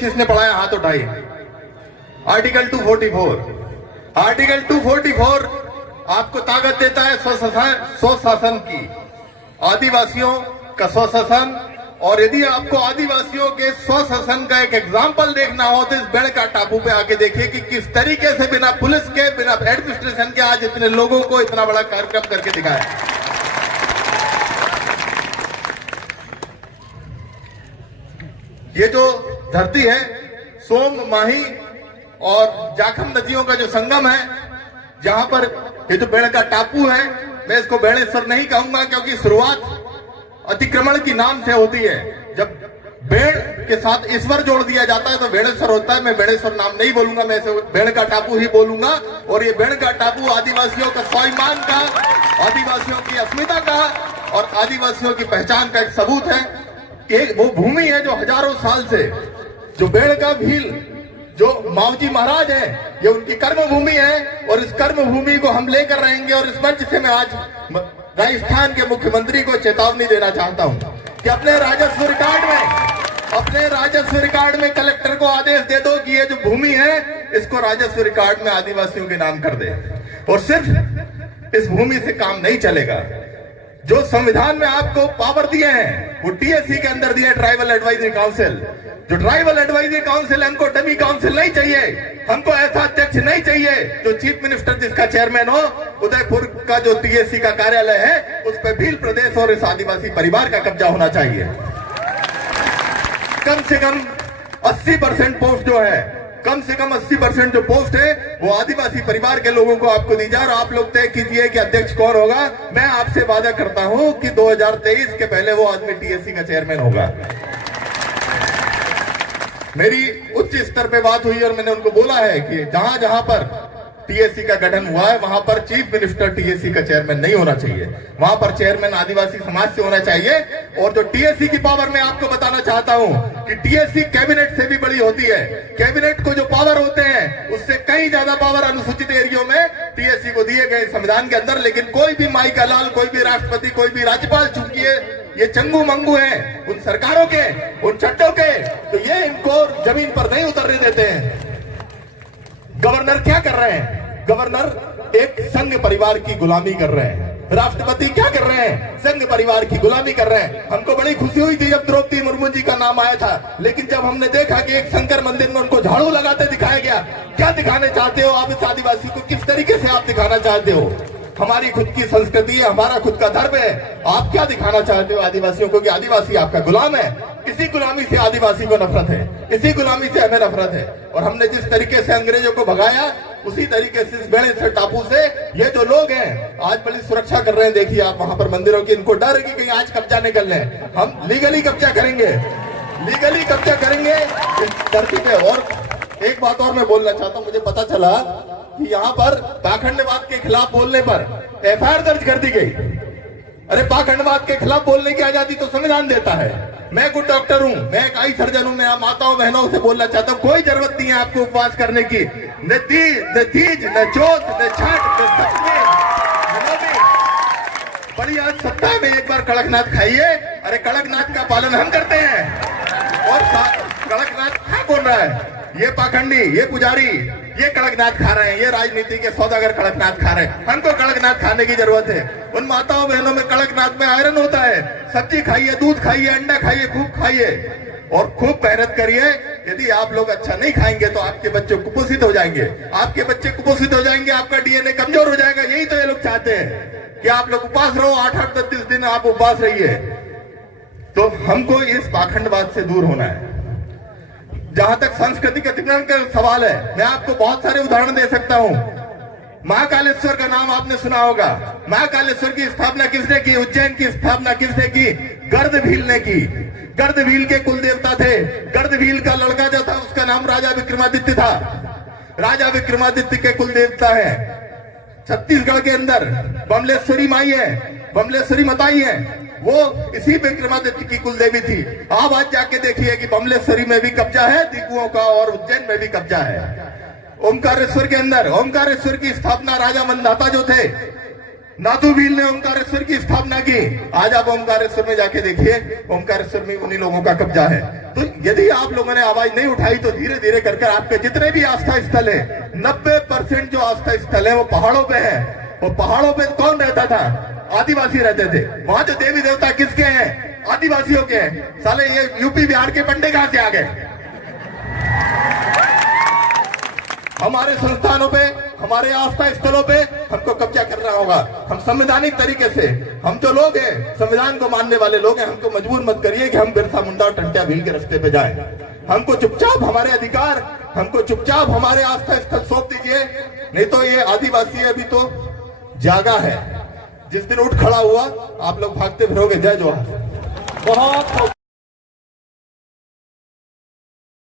किसने पढ़ाया? हाथ उठाइए। आर्टिकल 244, आर्टिकल 244 आपको ताकत देता है स्वशासन की, आदिवासियों का स्वशासन। और यदि आपको आदिवासियों के स्वशासन का एक एग्जाम्पल देखना हो तो इस बेड़का टापू पे आके देखिए कि किस तरीके से बिना पुलिस के, बिना एडमिनिस्ट्रेशन के आज इतने लोगों को इतना बड़ा कार्यक्रम करके दिखाया। ये जो धरती है, सोम, माही और जाखम नदियों का जो संगम है, जहां पर ये जो बेड़का टापू है, मैं इसको बेड़ेश्वर नहीं कहूंगा क्योंकि शुरुआत अतिक्रमण की नाम से होती है। जब बेड़ के साथ ईश्वर जोड़ दिया जाता है तो बेड़ेश्वर होता है। मैं बेड़ेश्वर नाम नहीं बोलूंगा, मैं इसे बेड़का टापू ही बोलूंगा। और ये बेड़का टापू आदिवासियों का स्वाभिमान का, आदिवासियों की अस्मिता का और आदिवासियों की पहचान का एक सबूत है। एक वो भूमि है जो हजारों साल से, जो बेड़का भील, जो मावजी महाराज है, ये उनकी कर्म भूमि है और इस कर्म भूमि को हम लेकर रहेंगे। और इस मंच से मैं आज राजस्थान के मुख्यमंत्री को चेतावनी देना चाहता हूं कि अपने राजस्व रिकॉर्ड में कलेक्टर को आदेश दे दो कि ये जो भूमि है इसको राजस्व रिकॉर्ड में आदिवासियों के नाम कर दे। और सिर्फ इस भूमि से काम नहीं चलेगा। जो संविधान में आपको पावर दिए हैं वो टीएससी के अंदर दिए, ट्राइबल एडवाइजरी काउंसिल। जो ट्राइबल एडवाइजरी काउंसिल, हमको डमी काउंसिल नहीं चाहिए, हमको ऐसा अध्यक्ष नहीं चाहिए जो चीफ मिनिस्टर जिसका चेयरमैन हो। उदयपुर का जो टीएससी का कार्यालय है उस पर भील प्रदेश और इस आदिवासी परिवार का कब्जा होना चाहिए। कम से कम 80% पोस्ट जो है, कम से कम 80% जो पोस्ट है वो आदिवासी परिवार के लोगों को आपको दी जाए। और आप लोग तय कीजिए कि अध्यक्ष कौन होगा। मैं आपसे वादा करता हूं कि 2023 के पहले वो आदमी टीएससी का चेयरमैन होगा। मेरी उच्च स्तर पे बात हुई और मैंने उनको बोला है कि जहां जहां पर टीएससी का गठन हुआ है वहां पर चीफ मिनिस्टर टीएससी का चेयरमैन नहीं होना चाहिए, वहां पर चेयरमैन आदिवासी समाज से होना चाहिए। और जो टीएससी की पावर मैं आपको बताना चाहता हूं कि टीएससी कैबिनेट से भी बड़ी होती है। कैबिनेट को जो पावर होते हैं उससे कहीं ज्यादा पावर अनुसूचित एरियो में टीएससी को दिए गए संविधान के अंदर। लेकिन कोई भी माई का लाल, कोई भी राष्ट्रपति, कोई भी राज्यपाल, चूंकि ये चंगू मंगू हैं उन सरकारों के, उन चट्टों के, तो ये इनको जमीन पर नहीं उतरने देते हैं। गवर्नर क्या कर रहे हैं? गवर्नर एक संघ परिवार की गुलामी कर रहे हैं। राष्ट्रपति क्या कर रहे हैं? संघ परिवार की गुलामी कर रहे हैं। हमको बड़ी खुशी हुई थी जब द्रौपदी मुर्मू जी का नाम आया था, लेकिन जब हमने देखा कि एक शंकर मंदिर में उनको झाड़ू लगाते दिखाया गया, क्या दिखाने चाहते हो आप इस आदिवासी को? किस तरीके से आप दिखाना चाहते हो? हमारी खुद की संस्कृति है, हमारा खुद का धर्म है, आप क्या दिखाना चाहते हो आदिवासियों को कि आदिवासी आपका गुलाम है? इसी गुलामी से आदिवासी को नफरत है, इसी गुलामी से हमें नफरत है। और हमने जिस तरीके से अंग्रेजों को भगाया उसी तरीके से इस बेड़ेश्वर टापू से ये जो लोग हैं आज बड़ी सुरक्षा कर रहे हैं। देखिए आप वहां पर मंदिरों की, इनको डर है कि कहीं आज कब्जा निकल ले। हम लीगली कब्जा करेंगे, लीगली कब्जा करेंगे इस धरती पे। और एक बात और मैं बोलना चाहता हूँ, मुझे पता चला कि यहाँ पर पाखंडवाद के खिलाफ बोलने पर एफआईआर दर्ज कर दी गई। अरे पाखंडवाद के खिलाफ बोलने की आजादी तो संविधान देता है। मैं गुड डॉक्टर हूँ, मैं एक आई सर्जन हूँ, मैं माताओं बहनों से बोलना चाहता हूँ कोई जरूरत नहीं है आपको उपवास करने की। न तीज, न चौथ, न छठ, न सप्तमी, बड़ी आज सप्ताह में एक बार कड़कनाथ खाइए। अरे कड़कनाथ का पालन हम करते हैं और कड़कनाथ क्या बोल रहा है? ये पाखंडी, ये पुजारी, ये कड़कनाथ खा रहे हैं, ये राजनीति के सौदागर कड़कनाथ खा रहे हैं। हमको कड़कनाथ खाने की जरूरत है। उन माताओं बहनों में कड़कनाथ में आयरन होता है। सब्जी खाइए, दूध खाइए, अंडा खाइए, खूब खाइए और खूब मेहनत करिए। यदि आप लोग अच्छा नहीं खाएंगे तो आपके बच्चे कुपोषित हो जाएंगे, आपके बच्चे कुपोषित हो जाएंगे, आपका डीएनए कमजोर हो जाएगा। यही तो ये लोग चाहते हैं कि आप लोग उपास रहो, 8-8, 10 दिन आप उपास रहिए। तो हमको इस पाखंडवाद से दूर होना है। जहां तक सांस्कृतिक अतिक्रमण का सवाल है, मैं आपको बहुत सारे उदाहरण दे सकता हूं। महाकालेश्वर का नाम आपने सुना होगा। महाकालेश्वर की स्थापना किसने की? उज्जैन की स्थापना किसने की? गर्दभील ने की। गर्दभील के कुल देवता थे। गर्दभील का लड़का जो था उसका नाम राजा विक्रमादित्य था। राजा विक्रमादित्य के कुल देवता है। छत्तीसगढ़ के अंदर बमलेश्वरी माई है, बमलेश्वरी मताई है, वो इसी विक्रमादित्य की कुल देवी थी। आप आज जाके देखिए कि बमलेश्वरी में भी कब्जा है दिगुओं का और उज्जैन में भी कब्जा है। ओमकारेश्वर के अंदर ओमकारेश्वर की स्थापना राजा मंदाता जो थे, नाथुभील ने ओमकारेश्वर की स्थापना की, आज आप ओमकारेश्वर में जाके देखिए, ओमकारेश्वर में उन्हीं लोगों का कब्जा है। तो यदि आप लोगों ने आवाज नहीं उठाई तो धीरे धीरे कर आपके जितने भी आस्था स्थल है, 90% जो आस्था स्थल है वो पहाड़ों पे है। वो पहाड़ों पे कौन रहता था? आदिवासी रहते थे। वहां जो देवी देवता किसके हैं? आदिवासियों के हैं। साले ये यूपी बिहार के पंडे कहां से आ गए? हमारे संस्थानों पे, हमारे आस्था स्थलों पे हमको कब्जा करना होगा। हम संवैधानिक तरीके से, हम जो लोग हैं संविधान को मानने वाले लोग हैं, हमको मजबूर मत करिए कि हम बिरसा मुंडा और टंट्या भील के रास्ते पे जाएं। हमको चुपचाप हमारे अधिकार, हमको चुपचाप हमारे आस्था स्थल सौंप दीजिए, नहीं तो ये आदिवासी अभी तो जागा है। जिस दिन उठ खड़ा हुआ आप लोग भागते फिरोगे। जय जोहार। बहुत